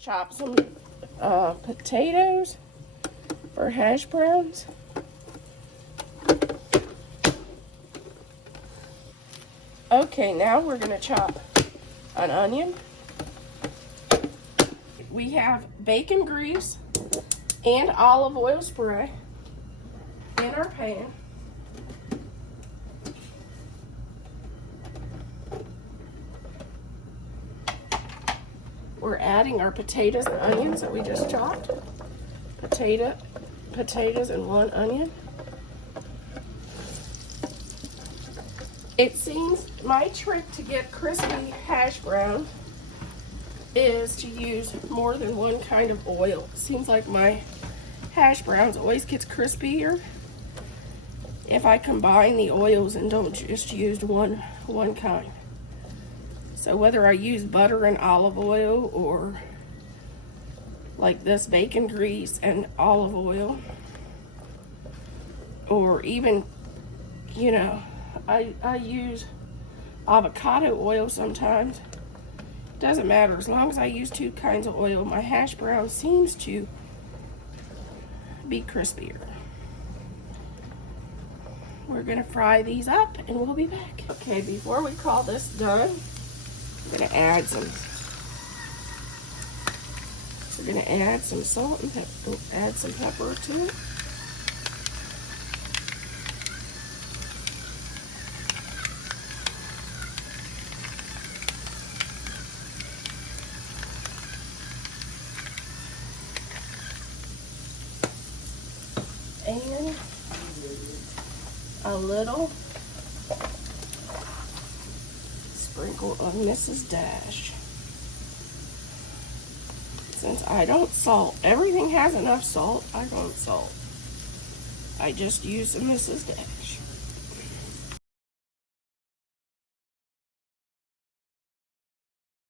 Chop some potatoes for hash browns. Okay, now we're going to chop an onion. We have bacon grease and olive oil spray in our pan. We're adding our potatoes and onions that we just chopped. Potatoes and 1 onion. It seems my trick to get crispy hash brown is to use more than one kind of oil. It seems like my hash browns always gets crispier if I combine the oils and don't just use one kind. So whether I use butter and olive oil, or like this, bacon grease and olive oil, or even, you know, I use avocado oil sometimes. Doesn't matter, as long as I use 2 kinds of oil, my hash brown seems to be crispier. We're gonna fry these up and we'll be back. Okay, before we call this done, we're gonna add some salt and pepper. Add some pepper to it. And a little sprinkle of Mrs. Dash. Since I don't salt, everything has enough salt, I don't salt. I just use the Mrs. Dash.